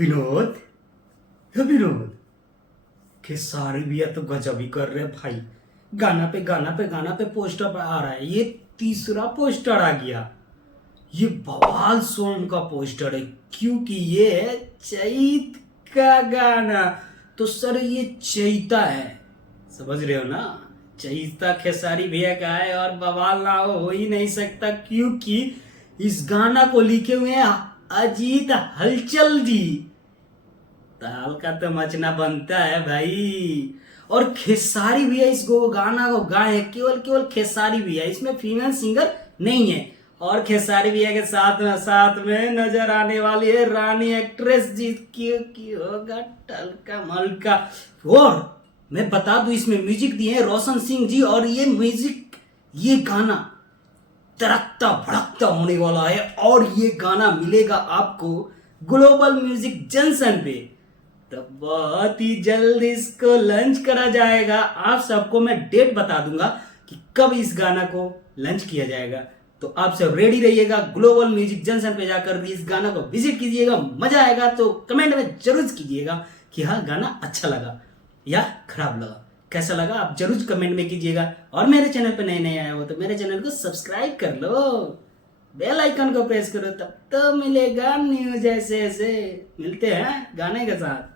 विनोद, हे विनोद, खेसारी भैया तो गजब ही कर रहे हैं भाई। गाना पे गाना पे गाना पे पोस्टर आ रहा है। ये तीसरा पोस्टर आ गया। ये बवाल सॉन्ग का पोस्टर है क्योंकि ये है चैत का गाना। तो सर ये चैता है, समझ रहे हो ना। चैता खेसारी भैया का है और बवाल ना हो ही नहीं सकता क्योंकि इस गाना को लिखे हुए हैं अजीत हलचल जी। ताल का तो मचना बनता है भाई। और खेसारी भैया इस गाना को गाए हैं, केवल केवल खेसारी भैया, इसमें फीमेल सिंगर नहीं है। और खेसारी भैया के साथ में नजर आने वाली है रानी एक्ट्रेस जी की होगा टलका मलका। और मैं बता दूं इसमें म्यूजिक दिए हैं रोशन सिंह जी। और ये म्यूजिक, ये गाना तड़कता भड़कता होने वाला है। और ये गाना मिलेगा आपको ग्लोबल म्यूजिक जंक्शन पे। तो बहुत ही जल्द इसको लॉन्च करा जाएगा। आप सबको मैं डेट बता दूंगा कि कब इस गाना को लॉन्च किया जाएगा। तो आप सब रेडी रहिएगा, ग्लोबल म्यूजिक जंक्शन पे जाकर इस गाना को विजिट कीजिएगा। मजा आएगा। तो कमेंट में जरूर कीजिएगा कि हाँ गाना अच्छा लगा या खराब लगा, कैसा लगा आप जरूर कमेंट में कीजिएगा। और मेरे चैनल पे नए नए आए हो तो मेरे चैनल को सब्सक्राइब कर लो, बेल आइकन को प्रेस करो, तब तो मिलेगा न्यूज ऐसे ऐसे। मिलते हैं गाने के साथ।